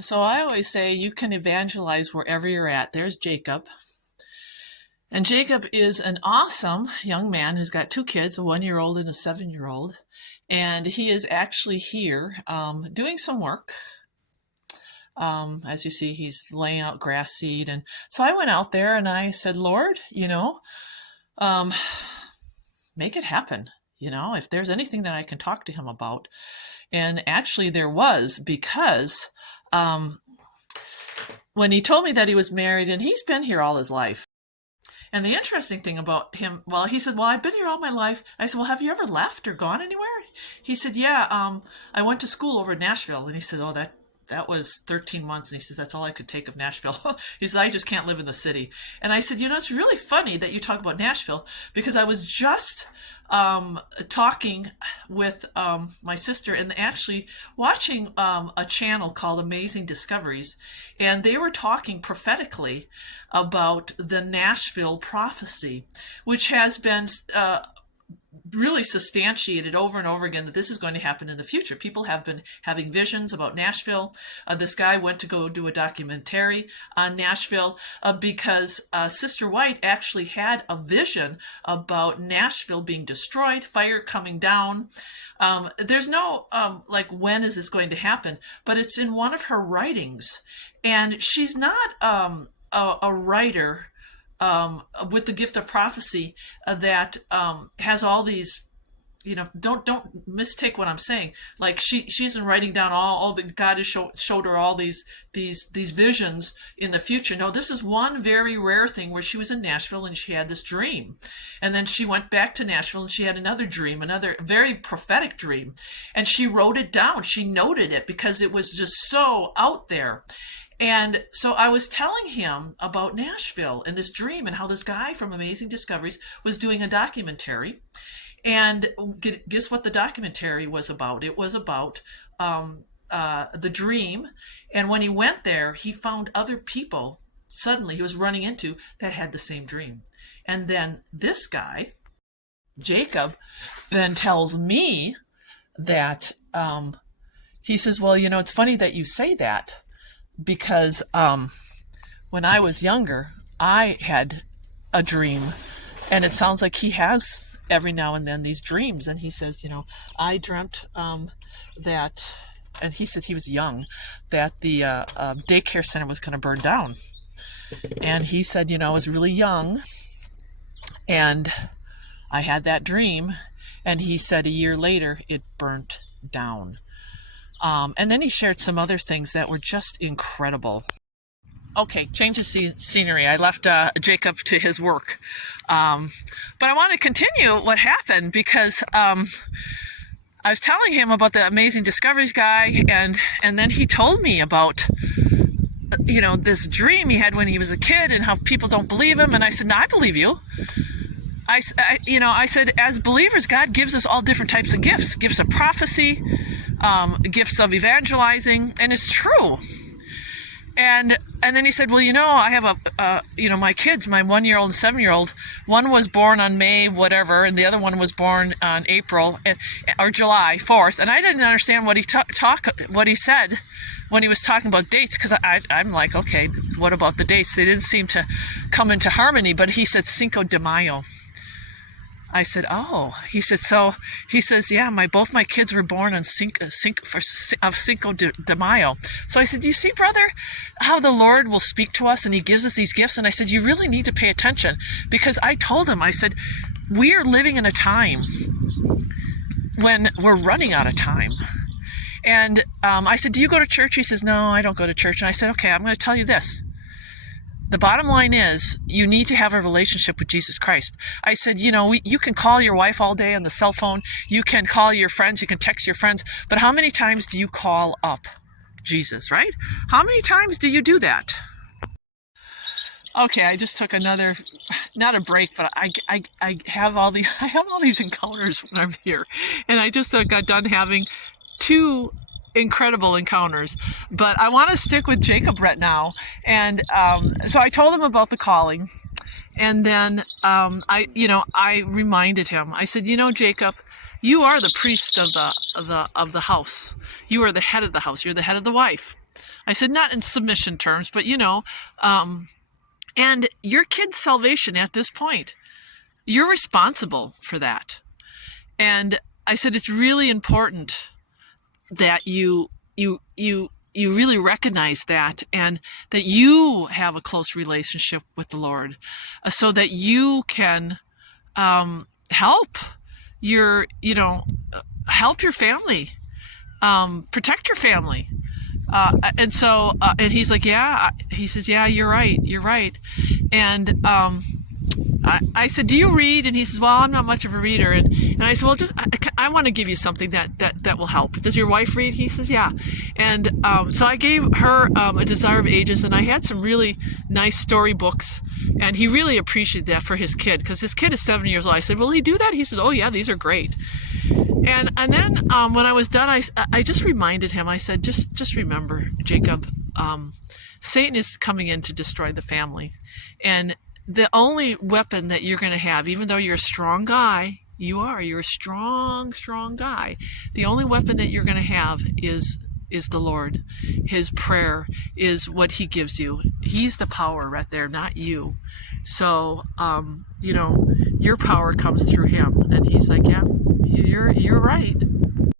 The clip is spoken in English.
So I always say you can evangelize wherever you're at. There's Jacob. And Jacob is an awesome young man who's got two kids, a 1-year-old and a 7-year-old. And he is actually here doing some work. As you see, he's laying out grass seed. And so I went out there and I said, Lord, make it happen. If there's anything that I can talk to him about. And actually there was, because when he told me that he was married, and he's been here all his life. And the interesting thing about him, well, he said, well, I've been here all my life. I said, well, have you ever left or gone anywhere? He said, yeah, I went to school over in Nashville. And he said, oh, that was 13 months. And he says, that's all I could take of Nashville. He says, I just can't live in the city. And I said, it's really funny that you talk about Nashville, because I was just talking with my sister and actually watching a channel called Amazing Discoveries. And they were talking prophetically about the Nashville prophecy, which has been really substantiated over and over again that this is going to happen in the future. People have been having visions about Nashville. This guy went to go do a documentary on Nashville because Sister White actually had a vision about Nashville being destroyed, fire coming down. There's no when is this going to happen, but it's in one of her writings. And she's not a writer with the gift of prophecy that has all these, don't mistake what I'm saying. Like she isn't writing down all that God has showed her all these visions in the future. No, this is one very rare thing where she was in Nashville and she had this dream, and then she went back to Nashville and she had another dream, another very prophetic dream, and she wrote it down. She noted it because it was just so out there. And so I was telling him about Nashville and this dream and how this guy from Amazing Discoveries was doing a documentary. And guess what the documentary was about? It was about the dream. And when he went there, he found other people suddenly he was running into that had the same dream. And then this guy, Jacob, then tells me that he says, well, it's funny that you say that, because when I was younger, I had a dream, and it sounds like he has every now and then these dreams. And he says, I dreamt that, and he said he was young, that the daycare center was going to burn down. And he said, I was really young, and I had that dream. And he said a year later, it burnt down. And then he shared some other things that were just incredible. Okay, change of scenery. I left Jacob to his work. But I want to continue what happened, because I was telling him about the Amazing Discoveries guy, and then he told me about this dream he had when he was a kid and how people don't believe him. And I said, no, I believe you. I said, as believers, God gives us all different types of gifts of prophecy, gifts of evangelizing, and it's true. And then he said, well, I have my kids, my 1-year-old and 7-year-old, one was born on May, whatever, and the other one was born on April or July 4th. And I didn't understand what he said when he was talking about dates, because I'm like, okay, what about the dates? They didn't seem to come into harmony, but he said Cinco de Mayo. I said, oh. He says, yeah, both my kids were born on Cinco de Mayo. So I said, you see, brother, how the Lord will speak to us and he gives us these gifts. And I said, you really need to pay attention, because I told him, I said, we are living in a time when we're running out of time. And I said, do you go to church? He says, no, I don't go to church. And I said, okay, I'm going to tell you this. The bottom line is, you need to have a relationship with Jesus Christ. I said, you can call your wife all day on the cell phone. You can call your friends. You can text your friends. But how many times do you call up Jesus, right? How many times do you do that? Okay, I just took another, not a break, but I have all these encounters when I'm here. And I just got done having 2 incredible encounters, but I want to stick with Jacob right now. And so I told him about the calling, and then I reminded him. I said, Jacob, you are the priest of the house. You are the head of the house. You're the head of the wife. I said, not in submission terms, but and your kid's salvation at this point, you're responsible for that. And I said, it's really important that you really recognize that, and that you have a close relationship with the Lord, so that you can help help your family, protect your family. And he's like, yeah. He says, yeah, you're right. And I said, do you read? And he says, well, I'm not much of a reader. And I said, well, I want to give you something that will help. Does your wife read? He says, yeah. And so I gave her A Desire of Ages, and I had some really nice story books. And he really appreciated that for his kid, because his kid is 7 years old. I said, will he do that? He says, oh, yeah, these are great. And then when I was done, I just reminded him. I said, just remember, Jacob, Satan is coming in to destroy the family. And the only weapon that you're going to have, even though you're a strong guy, you're a strong guy. The only weapon that you're going to have is the Lord. His prayer is what he gives you. He's the power right there, not you. So, your power comes through him. And he's like, yeah, you're right.